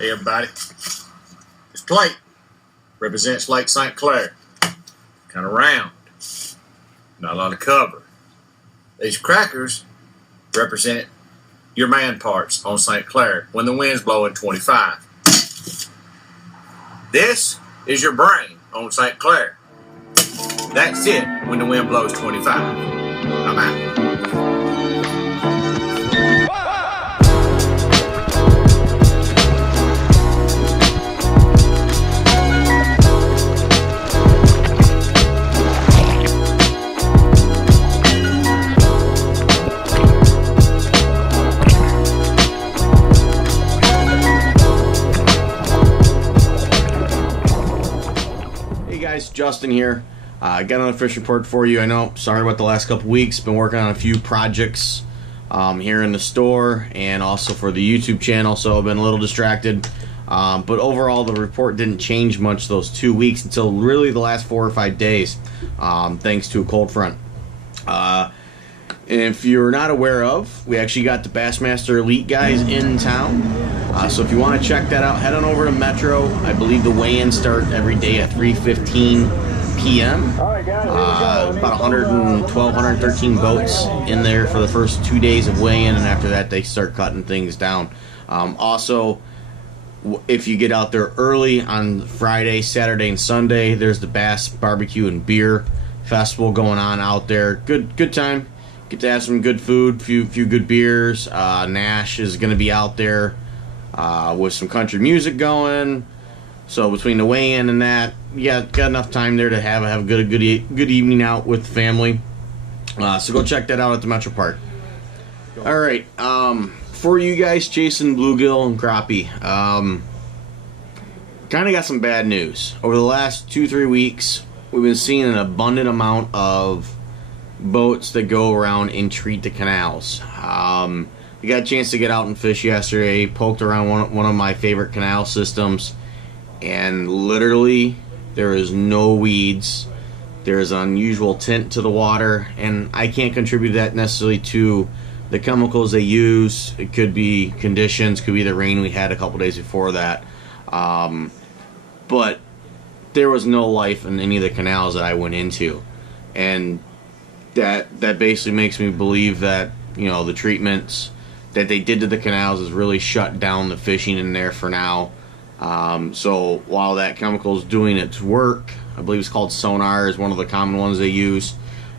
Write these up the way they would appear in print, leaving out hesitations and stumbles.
Hey everybody, this plate represents Lake St. Clair. Kind of round, not a lot of cover. These crackers represent your man parts on St. Clair when the wind's blowing 25. This is your brain on St. Clair. That's it when the wind blows 25. I'm out. Justin here. I got another fish report for you. I know, sorry about the last couple weeks. Been working on a few projects here in the store and also for the YouTube channel, so I've been a little distracted. But overall, the report didn't change much those 2 weeks until really the last 4 or 5 days, thanks to a cold front. If you're not aware of, we actually got the Bassmaster Elite guys in town. So if you want to check that out, head on over to Metro. I believe the weigh-ins start every day at 3:15 p.m. About 112, 113 boats in there for the first 2 days of weigh-in, and after that they start cutting things down. Also, if you get out there early on Friday, Saturday, and Sunday, there's the Bass Barbecue and Beer Festival going on out there. Good time. Get to have some good food, few good beers. Nash is going to be out there with some country music going. So between the weigh-in and that, got enough time there to have a good evening out with the family. So go check that out at the Metro Park. All right, for you guys chasing bluegill and crappie, kind of got some bad news. Over the last 2-3 weeks, we've been seeing an abundant amount of boats that go around and treat the canals. We got a chance to get out and fish yesterday, poked around one of my favorite canal systems, and literally there is no weeds. There's unusual tint to the water, and I can't contribute that necessarily to the chemicals they use. It could be conditions, could be the rain we had a couple days before that, but there was no life in any of the canals that I went into, and that basically makes me believe that, you know, the treatments that they did to the canals has really shut down the fishing in there for now. So while that chemical is doing its work, I believe it's called sonar, is one of the common ones they use.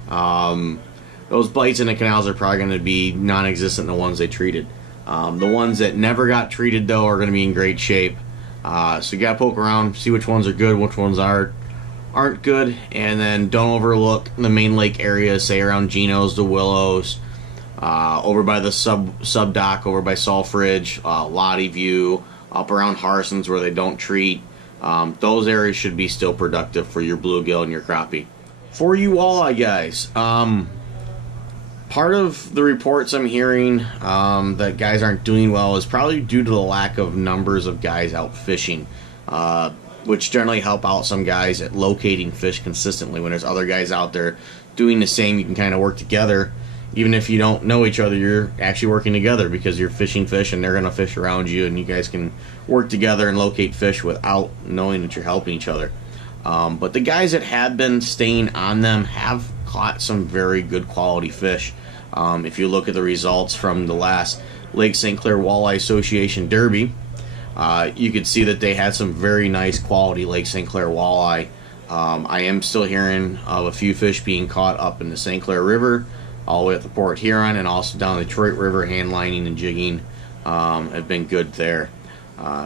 Those bites in the canals are probably going to be non-existent in the ones they treated. The ones that never got treated, though, are going to be in great shape. So you got to poke around, see which ones are good, which ones aren't good, and then don't overlook the main lake areas, say around Geno's, the Willows, over by the sub dock, over by Sulphridge, Lottie View, up around Harson's where they don't treat. Those areas should be still productive for your bluegill and your crappie. For you walleye guys, part of the reports I'm hearing that guys aren't doing well is probably due to the lack of numbers of guys out fishing, which generally help out some guys at locating fish consistently. When there's other guys out there doing the same, you can kind of work together. Even if you don't know each other, you're actually working together because you're fishing fish and they're going to fish around you, and you guys can work together and locate fish without knowing that you're helping each other. But the guys that have been staying on them have caught some very good quality fish. If you look at the results from the last Lake St. Clair Walleye Association Derby, you could see that they had some very nice quality Lake St. Clair walleye. I am still hearing of a few fish being caught up in the St. Clair River, all the way up the Port Huron, and also down the Detroit River. Hand lining and jigging have been good there.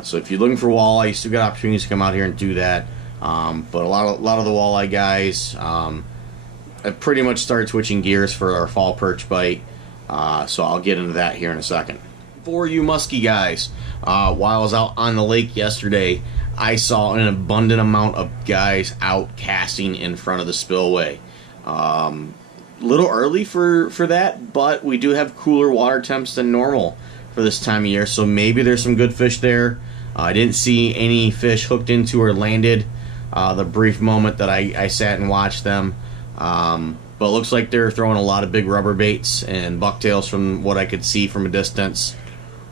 So if you're looking for walleye, you still got opportunities to come out here and do that. But a lot of the walleye guys have pretty much started switching gears for our fall perch bite. So I'll get into that here in a second. For you muskie guys, while I was out on the lake yesterday, I saw an abundant amount of guys out casting in front of the spillway. Little early for that, but we do have cooler water temps than normal for this time of year, so maybe there's some good fish there. I didn't see any fish hooked into or landed the brief moment that I sat and watched them, but it looks like they're throwing a lot of big rubber baits and bucktails from what I could see from a distance.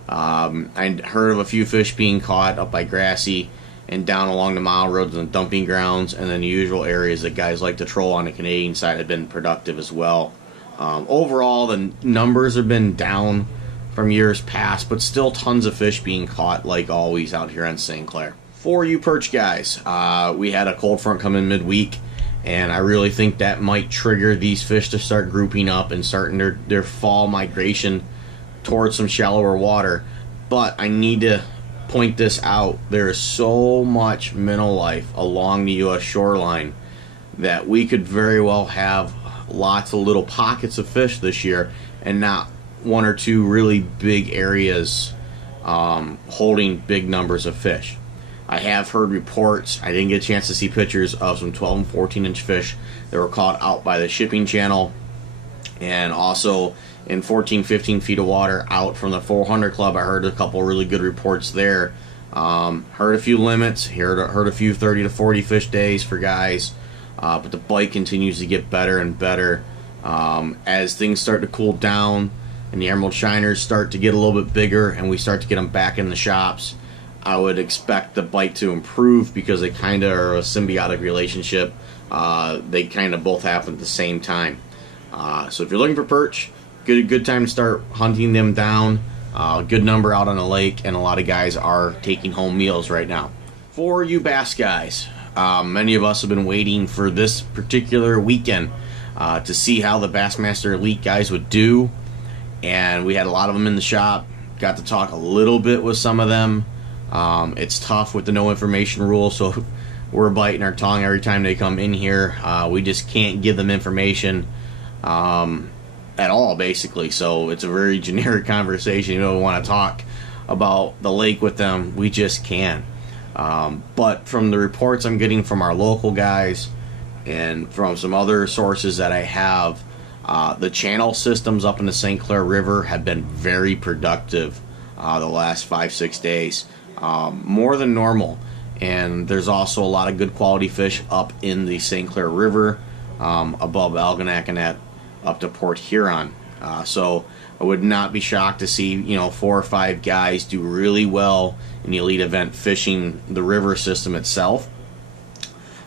I heard of a few fish being caught up by Grassy and down along the mile roads and dumping grounds, and then the usual areas that guys like to troll on the Canadian side have been productive as well. Overall, the numbers have been down from years past, but still tons of fish being caught like always out here on St. Clair. For you perch guys, we had a cold front come in midweek, and I really think that might trigger these fish to start grouping up and starting their fall migration towards some shallower water. But I need to point this out. There is so much minnow life along the U.S. shoreline that we could very well have lots of little pockets of fish this year and not one or two really big areas holding big numbers of fish. I have heard reports, I didn't get a chance to see pictures of some 12 and 14 inch fish that were caught out by the shipping channel, and also in 14, 15 feet of water out from the 400 Club. I heard a couple really good reports there. Heard a few limits, heard a few 30 to 40 fish days for guys, but the bite continues to get better and better. As things start to cool down and the emerald shiners start to get a little bit bigger and we start to get them back in the shops, I would expect the bite to improve because they kind of are a symbiotic relationship. They kind of both happen at the same time. So if you're looking for perch, good time to start hunting them down. Good number out on the lake, and a lot of guys are taking home meals right now. For you bass guys, many of us have been waiting for this particular weekend to see how the Bassmaster Elite guys would do, and we had a lot of them in the shop. Got to talk a little bit with some of them. It's tough with the no information rule, so we're biting our tongue every time they come in here. We just can't give them information at all, basically. So it's a very generic conversation. You don't want to talk about the lake with them. We just can't. But from the reports I'm getting from our local guys and from some other sources that I have, the channel systems up in the St. Clair River have been very productive the last 5-6 days. More than normal, and there's also a lot of good quality fish up in the St. Clair River, above Algonac and that up to Port Huron. So I would not be shocked to see 4 or 5 guys do really well in the elite event fishing the river system itself.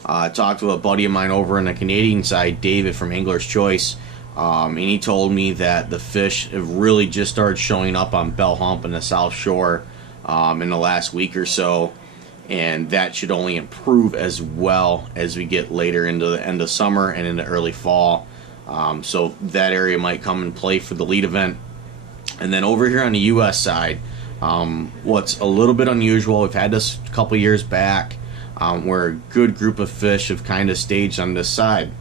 I talked to a buddy of mine over on the Canadian side, David from Angler's Choice, and he told me that the fish have really just started showing up on Bell Hump and the South Shore in the last week or so, and that should only improve as well as we get later into the end of summer and into early fall. So that area might come and play for the lead event. And then over here on the US side, what's a little bit unusual, we've had this a couple years back where a good group of fish have kind of staged on this side,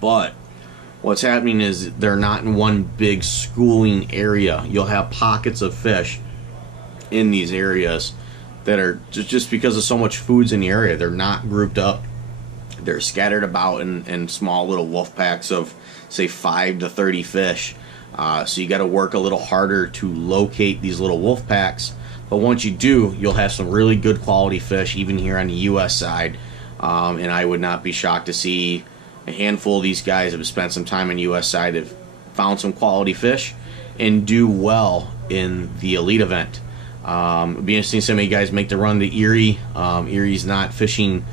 but what's happening is they're not in one big schooling area. You'll have pockets of fish in these areas that are just because of so much food's in the area, they're not grouped up. They're scattered about in small little wolf packs of say 5 to 30 fish. So you got to work a little harder to locate these little wolf packs, but once you do, you'll have some really good quality fish even here on the US side. And I would not be shocked to see a handful of these guys that have spent some time on the US side have found some quality fish and do well in the elite event. It'd be interesting to see how many guys make the run to Erie. Erie's not fishing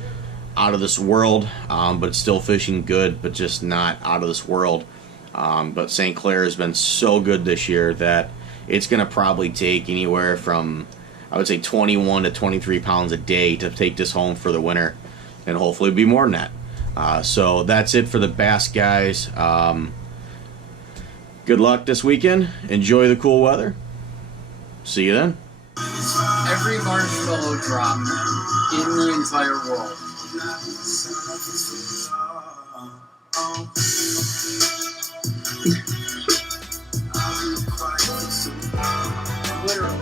out of this world, but it's still fishing good, but just not out of this world. But St. Clair has been so good this year that it's going to probably take anywhere from, I would say, 21 to 23 pounds a day to take this home for the winter, and hopefully it'll be more than that. So that's it for the bass guys. Good luck this weekend. Enjoy the cool weather. See you then. Every marshmallow drop in the entire world. Literally.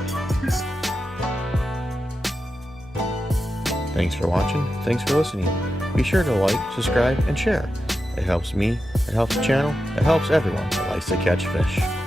Thanks for watching. Thanks for listening. Be sure to like, subscribe, and share. It helps me, it helps the channel, it helps everyone that likes to catch fish.